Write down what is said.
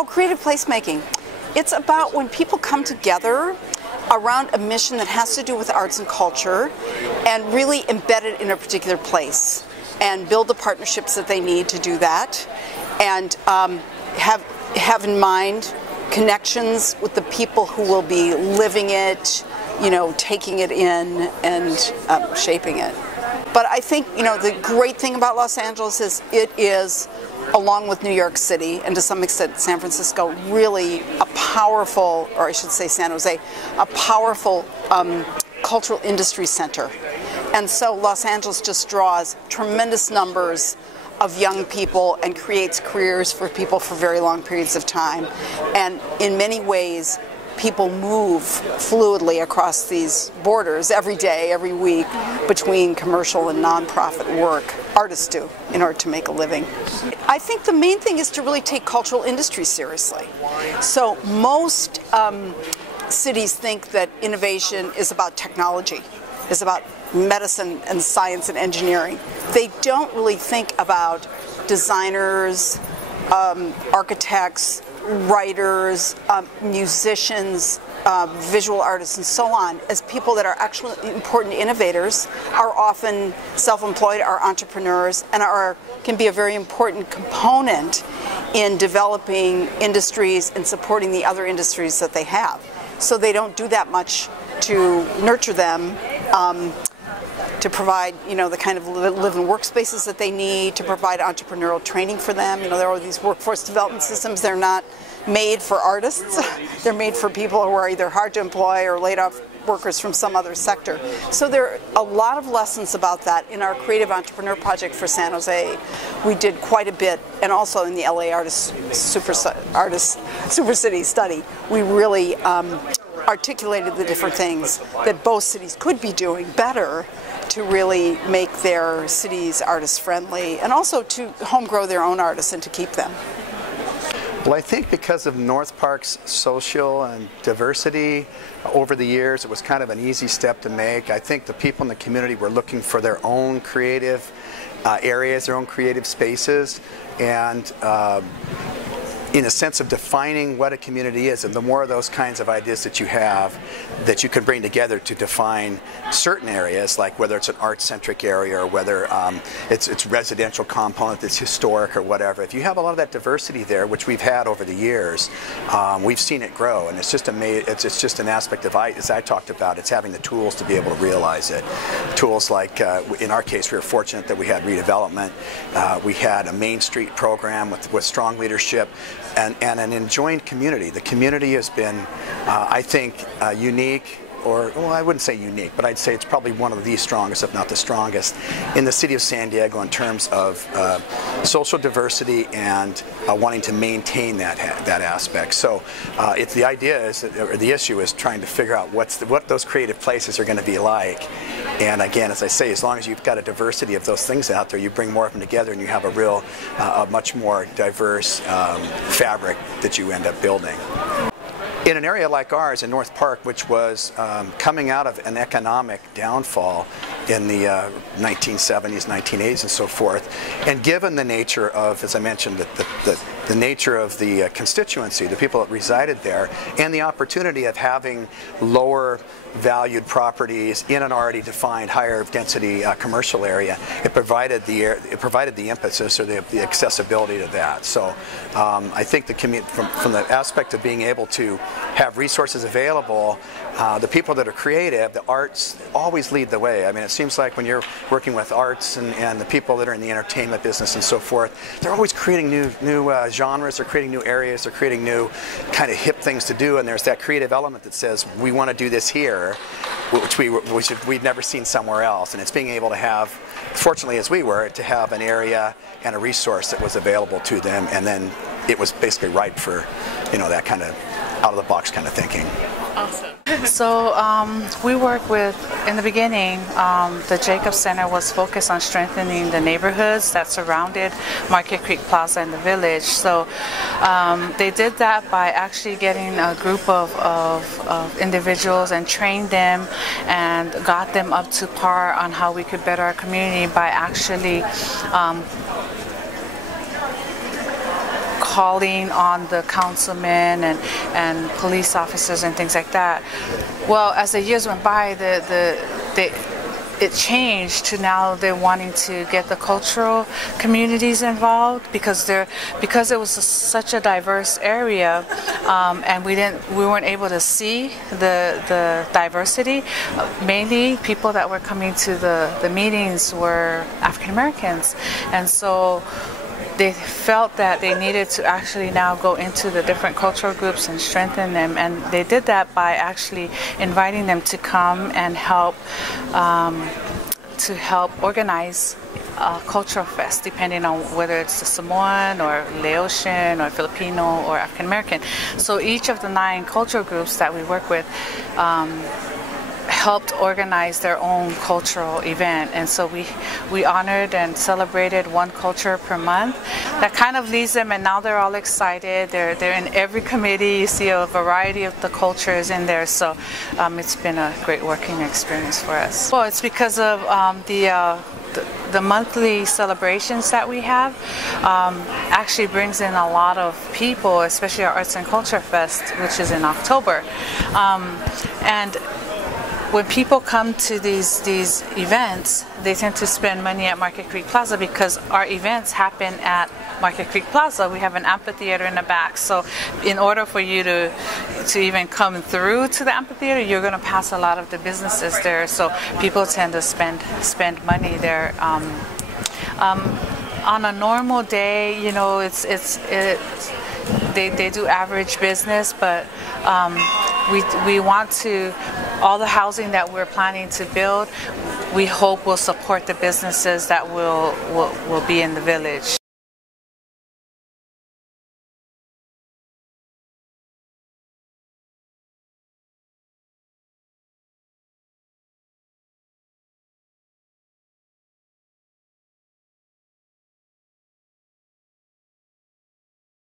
Oh, creative placemaking. It's about when people come together around a mission that has to do with arts and culture and really embed it in a particular place and build the partnerships that they need to do that, and have in mind connections with the people who will be living it, you know, taking it in and shaping it. But I think, you know, the great thing about Los Angeles is it is, along with New York City and to some extent San Francisco, really a powerful, or I should say San Jose, a powerful cultural industry center. And so Los Angeles just draws tremendous numbers of young people and creates careers for people for very long periods of time. And in many ways, people move fluidly across these borders every day, every week, between commercial and nonprofit work. Artists do, in order to make a living. I think the main thing is to really take cultural industry seriously. So most cities think that innovation is about technology, is about medicine and science and engineering. They don't really think about designers, architects, writers, musicians, visual artists, and so on, as people that are actually important innovators, are often self-employed, are entrepreneurs, and can be a very important component in developing industries and supporting the other industries that they have. So they don't do that much to nurture them, to provide, you know, the kind of live and workspaces that they need, to provide entrepreneurial training for them. You know, there are these workforce development systems. They're not made for artists. They're made for people who are either hard to employ or laid off workers from some other sector. So there are a lot of lessons about that in our Creative Entrepreneur Project for San Jose. We did quite a bit, and also in the LA Super City study, we really articulated the different things that both cities could be doing better to really make their cities artist friendly, and also to home grow their own artists and to keep them. Well, I think because of North Park's social and diversity over the years, it was kind of an easy step to make. I think the people in the community were looking for their own creative areas, their own creative spaces, and in a sense of defining what a community is, and the more of those kinds of ideas that you have that you can bring together to define certain areas, like whether it's an art-centric area or whether it's residential component that's historic or whatever. If you have a lot of that diversity there, which we've had over the years, we've seen it grow, and it's just it's just an aspect of, as I talked about, it's having the tools to be able to realize it. Tools like, in our case, we were fortunate that we had redevelopment, we had a Main Street program with strong leadership, and an enjoined community. The community has been, I think, unique, or, well, I wouldn't say unique, but I'd say it's probably one of the strongest, if not the strongest, in the city of San Diego in terms of social diversity and wanting to maintain that aspect. So it's the idea is, or the issue is trying to figure out what those creative places are going to be like. And again, as I say, as long as you've got a diversity of those things out there, you bring more of them together and you have a real, a much more diverse fabric that you end up building. In an area like ours in North Park, which was coming out of an economic downfall in the 1970s, 1980s and so forth, and given the nature of, as I mentioned, the nature of the constituency, the people that resided there, and the opportunity of having lower valued properties in an already defined higher density commercial area, it provided the impetus or the accessibility to that. So I think from the aspect of being able to have resources available, the people that are creative, the arts always lead the way. I mean, it seems like when you're working with arts and the people that are in the entertainment business and so forth, they're always creating new genres, they're creating new areas, they're creating new kind of hip things to do, and there's that creative element that says, we want to do this here, which we'd never seen somewhere else. And it's being able to have, fortunately as we were, to have an area and a resource that was available to them, and then it was basically ripe for, you know, that kind of out-of-the-box kind of thinking. Awesome. So we work with, in the beginning, the Jacobs Center was focused on strengthening the neighborhoods that surrounded Market Creek Plaza in the village. So they did that by actually getting a group of individuals and trained them and got them up to par on how we could better our community by actually calling on the councilmen and police officers and things like that. Well, as the years went by, it changed to now they're wanting to get the cultural communities involved because it was such a diverse area, and we weren't able to see the diversity. Mainly, people that were coming to the meetings were African Americans, and so they felt that they needed to actually now go into the different cultural groups and strengthen them, and they did that by actually inviting them to come and help organize a cultural fest, depending on whether it's the Samoan or Laotian or Filipino or African American. So each of the 9 cultural groups that we work with helped organize their own cultural event, and so we honored and celebrated one culture per month. That kind of leads them, and now they're all excited. They're in every committee. You see a variety of the cultures in there, so it's been a great working experience for us. Well, it's because of the monthly celebrations that we have actually brings in a lot of people, especially our Arts and Culture Fest, which is in October, and when people come to these events, they tend to spend money at Market Creek Plaza because our events happen at Market Creek Plaza. We have an amphitheater in the back, so in order for you to even come through to the amphitheater, you're going to pass a lot of the businesses there. So people tend to spend money there. On a normal day, you know, they do average business, but we want to, all the housing that we're planning to build, we hope will support the businesses that will be in the village.